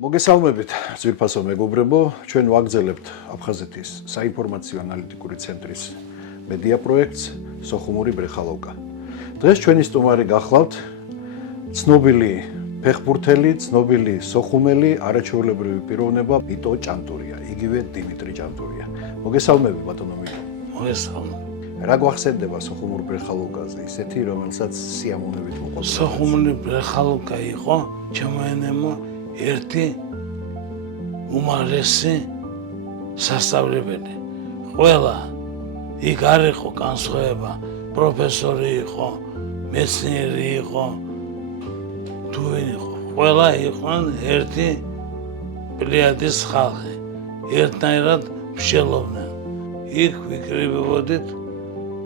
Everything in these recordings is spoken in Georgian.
მოგესალმებით, ძვირფასო მეგობრებო, ჩვენ ვაგრძელებთ აფხაზეთის საინფორმაციო ანალიტიკური ცენტრის მედია პროექტს სოხუმური ბრეხალოვკა. დღეს ჩვენი სტუმარი გახლავთ ცნობილი ფეხბურთელი, ცნობილი სოხუმელი, არაჩვეულებრივი პიროვნება მიტო ჭანტურია, იგივე დიმიტრი ჭანტურია. მოგესალმებით, ბატონო მიტო. მოგესალმებით. რა გვახსენდება სოხუმურ ბრეხალოვკაზე, ისეთი, რომელსაც სიამოვნებით მოყოლდა? სოხუმური ბრეხალოვკა იყო ჩემო ენემო ერთი უმაღლესი სასწავლებელი. ყველა იქ არ იყო განსხვავება, პროფესორი იყო, მეცნიერი იყო, თუ ვინ იყო. ყველა იყვნენ ერთი პლიადის ხალხი, ერთნაირად მსჯელობდნენ. იქ ვიკრიბებოდით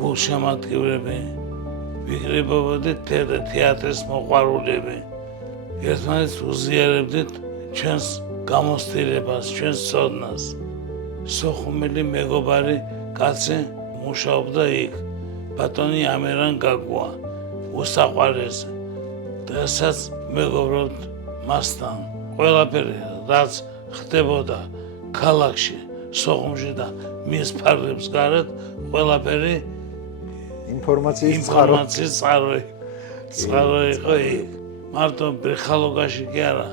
გულშემატკივრები, ვიკრიბებოდით თეატრის მოყვარულები. ერთმანეთს უზიარებდით ჩვენს გამოცდილებას, ჩვენს ცოდნას. სოხუმელი მეგობარი კაცი მუშაობდა იქ, ბატონი ამერან გაგუა, უსაყვარესი. დღესაც მეგობრობთ მასთან. ყველაფერი, რაც ხდებოდა ქალაქში, სოხუმში და მის ფარგლებს გარეთ, ყველაფერი ინფორმაციის წყარო იყო იქ. მარტო ბრეხალოვკაში კი არა,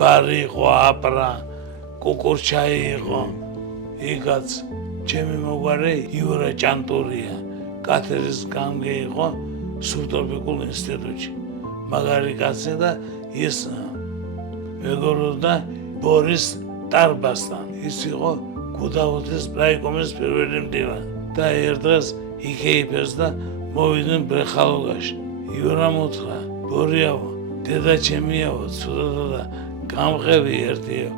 ბარი იყო, აპრა, კუკურჩაი იყო. იქაც ჩემი მოგვარი იურა ჭანტურია, კათედრის გამგე იყო სუბტროპიკულ ინსტიტუტში. მაგარი კაცი და ის მეგობრობდა ბორის ტარბასთან. ის იყო ქუთაჰოვსის რაიკომის პირველი მდივანი და ერთ დღეს იქეიფეს და მოვიდნენ ბრეხალოვკაში. იურამ უთხრა, ბორიაო, დედა ჩემიაო, ცუდადა და გამყევი ერთიო,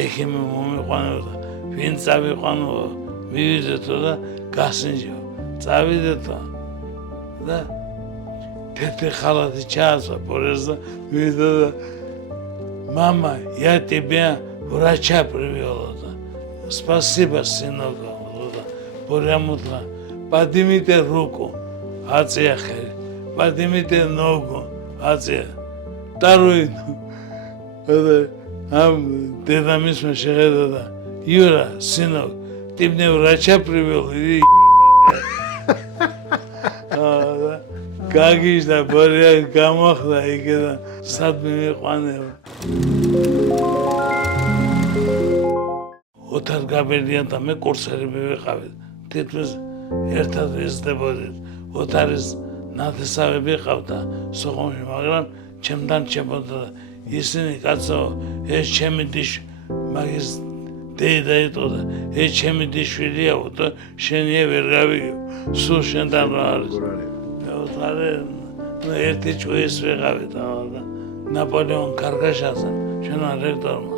ექიმი მომიყვანებოდა, ვინ წავიყვანო, მივიდეთო და გასინჯო, წავიდეთო და თეთრი ხალათი ჩაასვა ბორეს და მივიდა და мама, я тебя врача привела. Спасибо, сынок. Борям უთხრა, поднимите руку, აწია ხელი, поднимите ногу, აწია. Вторую. Ам дедамисმა შეხედა და Юра, сынок, ты мне врача привел? გაგიჟდა ბორია გამოხდა იქ და სადმე მიყვანება. ოთარ გაბერდიანთან მე კურსერები ვიყავით. თითქმის ერთად ვიზრდებოდით. ოთარის ნათესავები ყავდა სოხუმში, მაგრამ ჩემთან რჩებოდა და ისინი, კაცო, ეს ჩემი დიშვილი, მაგის დედა იტყოდა, ეს ჩემი დიშვილია, და შენია ვერ გავიგებ, სულ შენთან რა არის. ერთი ჭუის ვიყავით და ნაპოლეონ კარგაშაძემ, ჩვენმა რექტორმა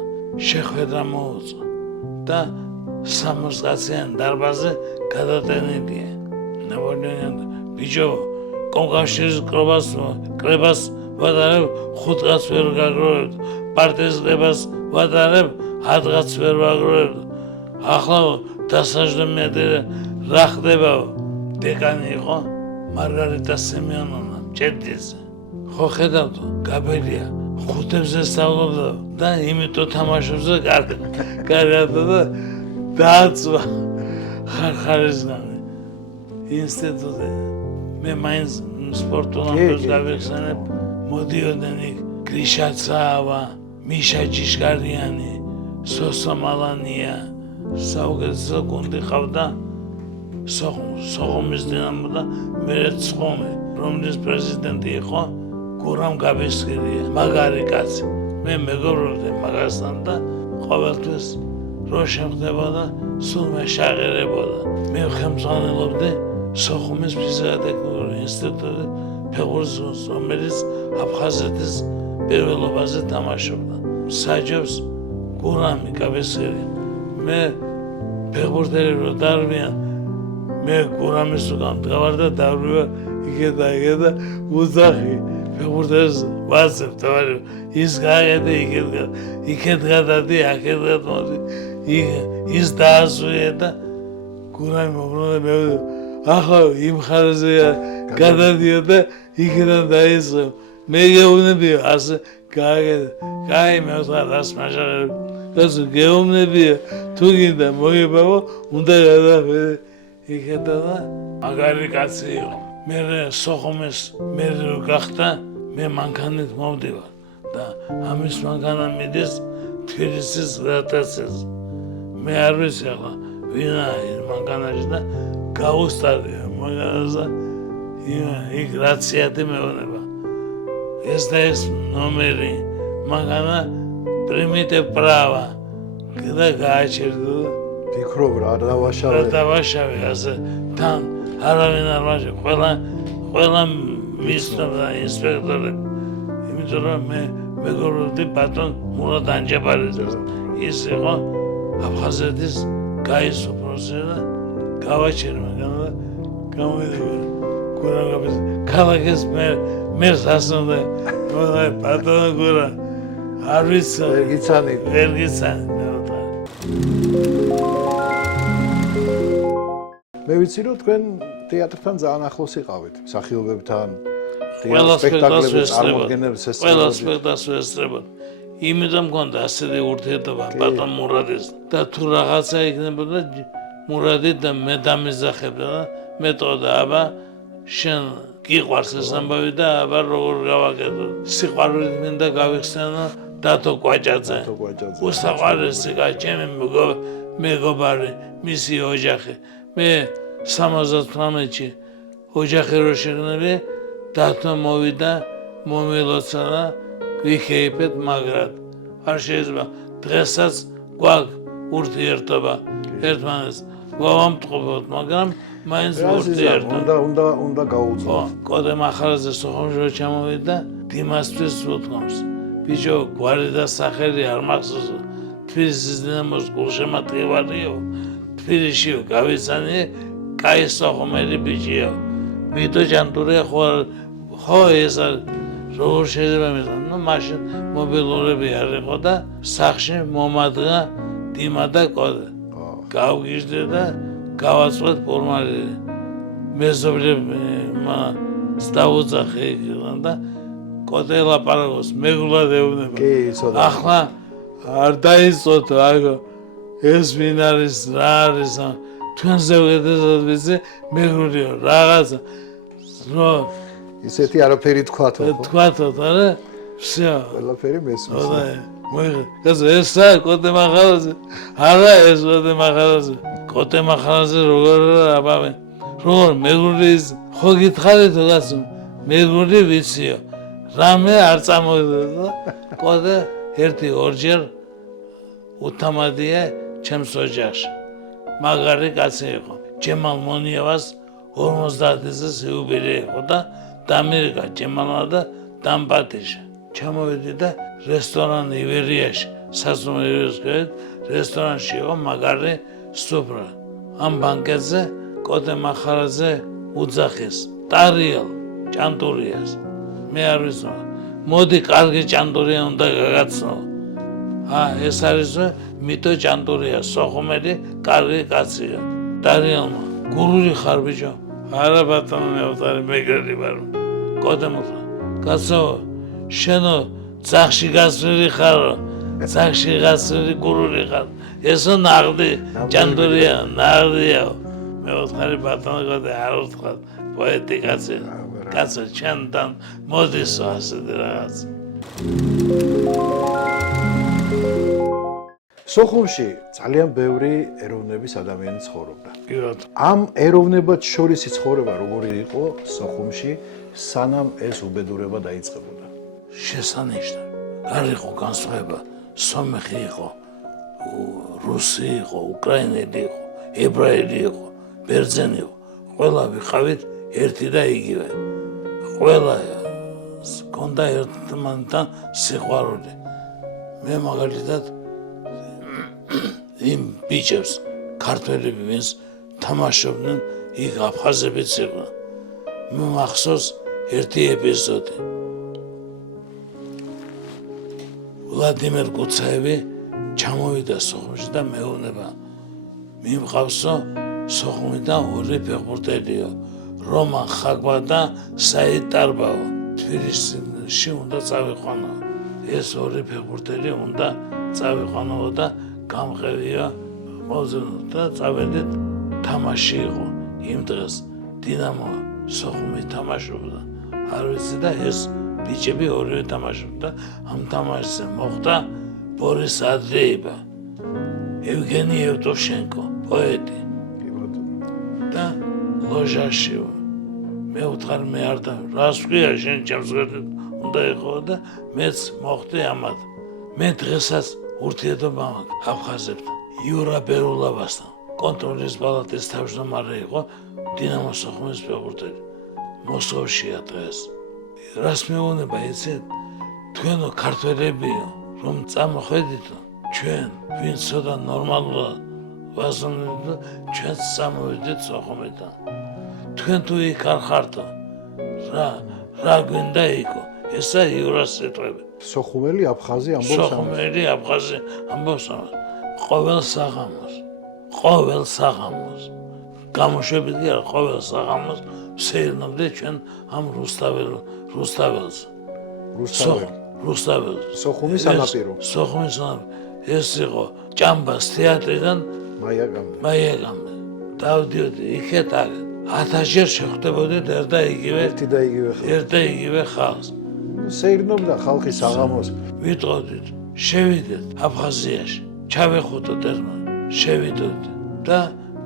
შეხვედრა მოუწყო და 60 კაციან დარბაზზე გადატენილია. ნაპოლეონი, ბიჭო, კომკავშირის კრებას ვატარებ, 5 კაცს ვერ გაგროვებთ, პარტიის კრებას ვატარებ, 10 კაცს ვერ ვაგროვებთ. ახლა დასაჯდომიათ რა ხდებაო? დეკანი იყო მარგარიტა სემიონოვნა, ჭედიძე. ხო ხედავთო, გაბელია, ხუთებზე სწავლობდა და იმიტომ თამაშობდა კარგად და დააწვა ხარხარისგანი ინსტიტუტი. მე მაინც სპორტულ ამბებს გავიხსენებ, მოდიოდნენ იქ გრიშა ცაავა, მიშა ჯიშკარიანი, სოსო მალანია, საუკეთესო გუნდი ყავდა სოხუმის დინამო და მერე ცხომი, რომლის პრეზიდენტი იყო გურამ გაბესკირია, მაგარი კაცი. მე მეგობრობდი მაგასთან და ყოველთვის რო შემხდებოდა, სულ მეშაყირებოდა. მე ხელმძღვანელობდი სოხუმის ფიზიკა-ტექნიკური ინსტიტუტის ფეხბურთს, რომელიც აფხაზეთის პირველობაზე თამაშობდა. საჯობს გურამი გაბესკირია. მე ფეხბურთელი რო დარბიან, მე გურამის უკან მდგავარ და დავრივა იქეთ და უძახი ფეხბურთელს ვაცებ თავარი ის გაედა იქეთ გადადი აქეთ გადმოდი ის დაასვია და გურამი მობრუნდა მე ახლა იმ ხარზე გადადიოდა იქიდან დაიწყო მე გეუბნები ასე კაი მე ვთქვა სპაშალები გასულ გეომნებია თუ გინდა მოგებავო უნდა გადავიდე იქეთა და მაგარი კაცი იყო მე სოხუმის მე რო გახდა მე მანქანით მოვდივარ და ამის მანქანა მიდის თბილისის რატაცეს მე არ ვიცი ახლა ვინა მანქანაში და გაუსტარდი მაგაზე იქ რაციათი მეუბნება ეს და ეს ნომერი მანქანა პრიმიტე პრავა და გააჩერდო ფიქრობ რა დავაშავე ასე თან არავინ არ ვაშავ ყველა მისცნობდა ინსპექტორები იმიტომ რომ მე მეგობრობდი ბატონ მურატ ანჯაბარიძეს ის იყო აფხაზეთის გაის უფროსი და გავაჩერე მაგრამ გამოვიდა გურაგაბის ქალაქის მერს ასონდა ბატონო გურა არ ვიცი ვერ გიცანი მე ვიცი რომ თქვენ თეატრთან ძალიან ახლოს იყავით მსახიობებთან ყველა სპექტაკლებს წარმოადგენებს ეს ყველა სპექტაკლს ესწრებოდ იმიტომ მქონდა ასეთი ურთიერთობა ბატონ მურადის და თუ რაღაცა იქნებოდა მურადი და მე დამიზახებდა და მეტყოდა აბა შენ გიყვარს ეს ამბავი და აბა როგორ გავაკეთო სიყვარულით მინდა გავიხსენო დათო კვაჭაძე უსაყვარესი კაცი მეგობარი მისი ოჯახი მე 78-ში ოჯახი რო შეგნები დათო მოვიდა მომილოცა და ვიქეიფეთ მაგრად არ შეიძლება დღესაც გვაქვს ურთიერთობა ერთმანეთს ვავამტყობოთ მაგრამ მაინც ურთიერთობა უნდა გაუძლოთ კოდე მახარაძე სოხუმში ჩამოვიდა დიმასთვის უთქვამს ბიჭო გვარი და სახელი არ მახსოვს თბილისის დინამოს გულშემატკივარიო თბილისშიო გავიცანი კაი სოხუმელი ბიჭიო მიტო ჯანტურია ხო ეს როგორ შეიძლება მეთქვა ნუ მაშინ მობილურები არ იყო და სახში მომადგა დიმა და კოდე გავგიჟდე და გავაწვეთ ფორმალი მეზობლები სტაუძახე და კოდე ლაპარაკობს მეგულად ეუბნება ახლა არ დაიწოთო აგო ეს ვინ არის რა არის თქვენზე ვედესაც ვიცი მეგრულიო რაღაცა რო ისეთი არაფერი თქვათო არა всё ყველაფერი მესმის გაზ ესა კოდე მახარაძე არა ეს კოდე მახარაძე როგორ აბავე როგორ მეგრულის ხო გითხარითო გასო მეგრული ვიციო რამე არ წამოვიდა კოდე ერთი ორჯერ უთამადია ჩემს ოჯახში მაგარი კაცი იყო ჯემალ მონიევას 50-ის იუბილე იყო და დამირეკა ჯემალმა და დამპატიჟა ჩამოვედი და რესტორან ივერიაში სასტუმროს რესტორანში იყო მაგარი სუფრა ამ ბანკეტზე კოდე მახარაძე უძახეს ტარიელ ჭანტურიას მე არ ვიცი მოდი კარგი ჭანტურია უნდა გაგაცნო ეს არის მიტო ჭანტურია სოხუმელი კარგი კაცია ტარიელმა გურული ხარ ბიჭო არა ბატონო მეუღარი მეგრელი ვარ კოდე მოხდა კაცო შენო ძახში გასული ხარო ძახში გასული გურული ხარ ესო ნაღდი ჭანტურია ნაღდია მეუღარი ბატონო კოდე არ ვთქვა პოეტი კაცი კაცო ჩენთან მოდისო ასეთი რაღაც სოხუმში ძალიან ბევრი ეროვნების ადამიანი ცხოვრობდა. პირად. ამ ეროვნებად შორისი ცხოვრება როგორი იყო სოხუმში, სანამ ეს უბედურება დაიწყებოდა? შესანიშნავი. არ იყო განსხვავება. სომეხი იყო, რუსი იყო, უკრაინელი იყო, ებრაელი იყო, ბერძენი იყო. ყველა ვიყავით ერთი და იგივე. ყველა ჰქონდა ერთმანეთთან სიყვარული. მე მაგალითად იმ ბიჭებს ქართველები ვინც თამაშობდნენ იქ აფხაზებიც იყვნენ მე მახსოვს ერთი ეპიზოდი ვლადიმერ გუცაევი ჩამოვიდა სოხუმში და მეუბნება მიმყავსო სოხუმიდან ორი ფეხბურთელიო რომან ხაგვა და საიდ ტარბაო თბილისში უნდა წავიყვანო ეს ორი ფეხბურთელი უნდა წავიყვანო და გამყევია მოვზუნოთ და წავედით თამაში იყო იმ დღეს დინამო სოხუმი თამაშობდა არ ვიცი და ეს ბიჭები ორივე თამაშობდა ამ თამაშზე მოხდა ბორის ადრეიბა ევგენი ევტოშენკო პოეტი და ლოჟაში მე უთხარ მე არ და რას ვქვია შენ ჩემს გვერდით უნდა იყო და მეც მოხდი ამათ მე დღესაც ურთიერთობა მაქვს აფხაზებთან იურა ბერულავასთან კონტროლის პალატის თავმჯდომარე იყო დინამო სოხუმის ფეხბურთელი მოსკოვშია დღეს რას მეუბნება იცით თქვენო ქართველებიო რომ წამოხედითო ჩვენ ვინც ცოტა ნორმალურად ვაზრობთ ჩვენც წამოვიდეთ სოხუმიდან თქვენ თუ იქ არ ხართო რა გვინდა იქო ესა იურას სიტყვები სოხუმელი აფხაზი ამბობს სოხუმელი აფხაზი ამბობს ყოველ საღამოს გამოშვებით კი არა ყოველ საღამოს ვსეირნობდით ჩვენ ამ რუსთაველს სოხუმის სანაპირო სოხუმის ეს იყო ჭამბას თეატრიდან მაიაგამდე დავდიოდი იქეთ აქ 1000-ჯერ შეხვდებოდით ერთ და იგივე ხალხს სეირნობდა ხალხი საღამოს ვიტყოდით შევიდეთ აფხაზიაში ჩავეხუტოთ ერთმან შევიდოთ და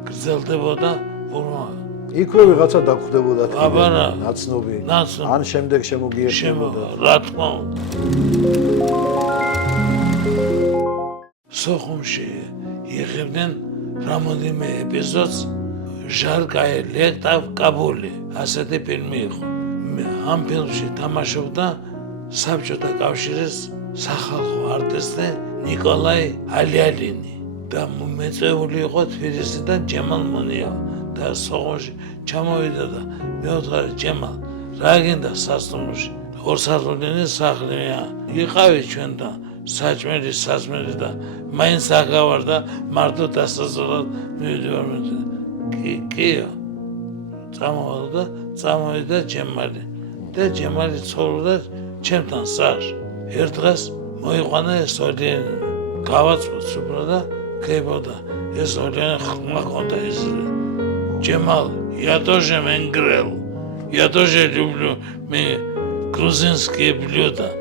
გრძელდებოდა ურმა იქვე ვიღაცა დაგვხდებოდა აბარა ნაცნობი ნაცნობი ან შემდეგ შემოგიერთებოდა რა თქმა უნდა სოხუმში იღებდნენ რამოდენიმე ეპიზოდს ჟარკაი ლექტავ კაბული ასეთი ფილმი იყო ამ ფილმში თამაშობდა საბჭოთა კავშირის სახალხო არტისტი ნიკოლაი ალიალინი და მეწვეული იყო თბილისიდან ჯემალ მონია და სოხუმში ჩამოვიდა და მეუთხარი ჯემალ რა გინდა სასტუმროში ორსართულიანი სახლია იყავი ჩვენთან საჭმელი და მაინც აღავარ და მარტო დასასწრად მივიდივარ კიო წამოვიდა ჯემალი და ჯემალი ცხოვრობდა ჩემთან სახლში ერთ დღეს მოიყვანა ეს ორიანი გავაწვდა და ქებოდა ეს ორიანი ხმა ჰქონდა იზრე Джемал, я тоже менгрел. Я тоже люблю грузинские блюда.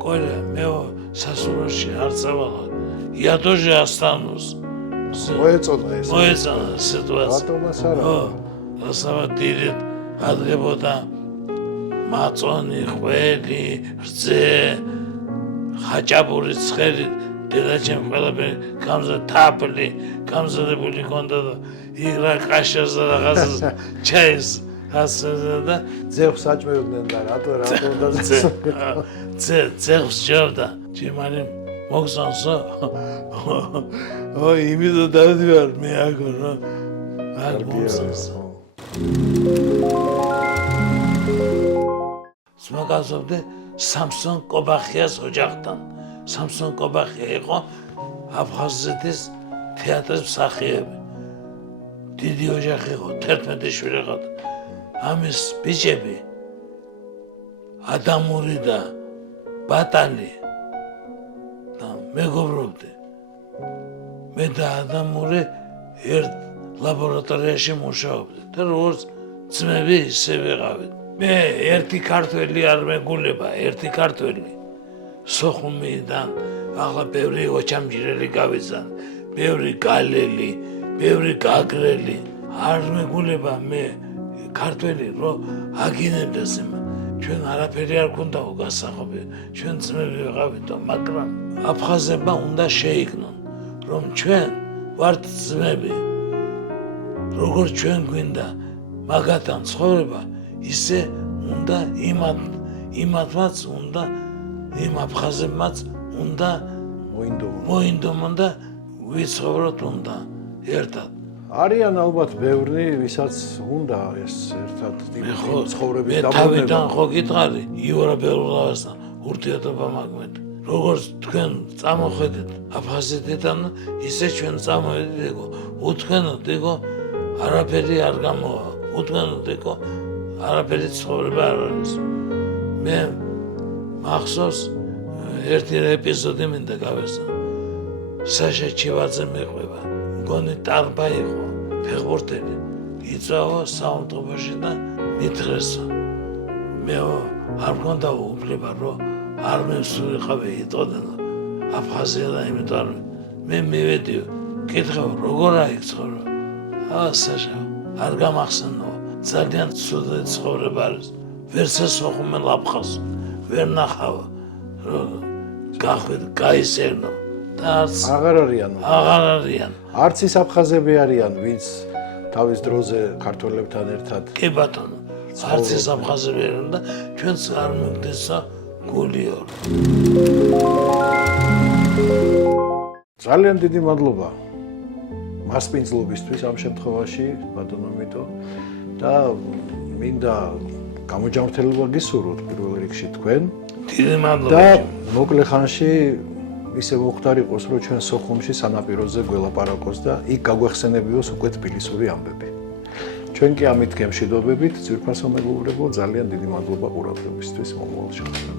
Коля, мео сасуроши арцавала. Я тоже останусь. Моецана ситуация. Асаватирит адгебода მაწონი, ხველი, რძე, ხაჭაპური ცხელი, დედაჩემ ყველაფერი გამზა თაფლი, გამზადებული ქონდა და იქ რა კაშას და რაღაცას ჩაის ასეზე და ძეხს საჭმევდნენ და რატო უნდა ძეხს ჯობდა. ჯემალი მოგზანსო. ой, იმედო დავდივარ მე აგო რა. არ მოგზანსო. მაგაზობდე სამსონ კობახიას ოჯახთან. სამსონ კობახია იყო აფხაზეთის თეატრის მსახიობი. დიდი ოჯახი იყო, 11 შვილი იყო. ამის ბიჭები ადამური და ბატალი და მეგობრობდი. მე და ადამური ერთ ლაბორატორიაში მუშაობდით და როგორც ძმები ისე ვიყავით. მე ერთი ქართველი არ მეგულება, ერთი ქართველი. სოხუმიდან ახლა ბევრი ოჩამჯირელი გავიზან, ბევრი გალელი, ბევრი გაგრელი. არ მეგულება მე ქართველი რო აგინებდეს იმა. ჩვენ არაფერი არ გქონდა გასახობი, ჩვენ ძმები ვიყავით, მაგრამ აფხაზებმა უნდა შეიგნონ, რომ ჩვენ ვართ ძმები. როგორც ჩვენ გვინდა მაგათთან ცხოვრება, ისე უნდა იმათმაც უნდა იმ აფხაზებმაც უნდა მოინდომონ და ვიცხოვროთ უნდა ერთად. არიან ალბათ ბევრი, ვისაც უნდა ეს ერთად ცხოვრების დაბრუნება. მე თავიდან ხო გითხარი, იურა ბერულავასთან ურთიერთობა მაგმეთ. როგორც თქვენ წამოხედეთ აფხაზეთიდან, ისე ჩვენ წამოვედით ეკო. უთქვენოთ ეკო, არაფერი არ გამოვა. უთქვენოთ ეკო, არაფერი ცხოვრება არ არის. მე მახსოვს ერთი ეპიზოდი მინდა გავესწრო. საშა ჩივაძე მეყვება. მგონი ტარბა იყო, ფეხბურთელი. იწავა საავტობუსში და მითხრესო. მე არ მქონდა უფლება, რომ არ მესულიყავი იტყოდნენ აფხაზია და იმიტომ მე მივედიო. კითხავ, როგორ აიქცხოვრო? საშა, არ გამახსენო. ძალიან ცუდი ცხოვრება არის. ვერც ესოხუმენ აფხაზს, ვერ ნახავ. გახვიდ, გაისერნო. და აღარ არიან. აღარ არიან. არც ის აფხაზები არიან, ვინც თავის დროზე ქართველებთან ერთად. კი ბატონო. არც ის აფხაზები არიან და ჩვენც არ მოგდესა გულიო. ძალიან დიდი მადლობა მასპინძლობისთვის ამ შემთხვევაში, ბატონო მიტო და მინდა გამოჯანმრთელება გისურვოთ პირველ რიგში თქვენ. დიდი მადლობა. და მოკლე ხანში ისე მოხდარიყოს, რომ ჩვენ სოხუმში სანაპიროზე გველაპარაკოს და იქ გაგვეხსენებიოს უკვე თბილისური ამბები. ჩვენ კი ამით გემშვიდობებით, ძვირფასო მეგობრებო, ძალიან დიდი მადლობა ყურადღებისთვის მომავალ შეხვედრამდე.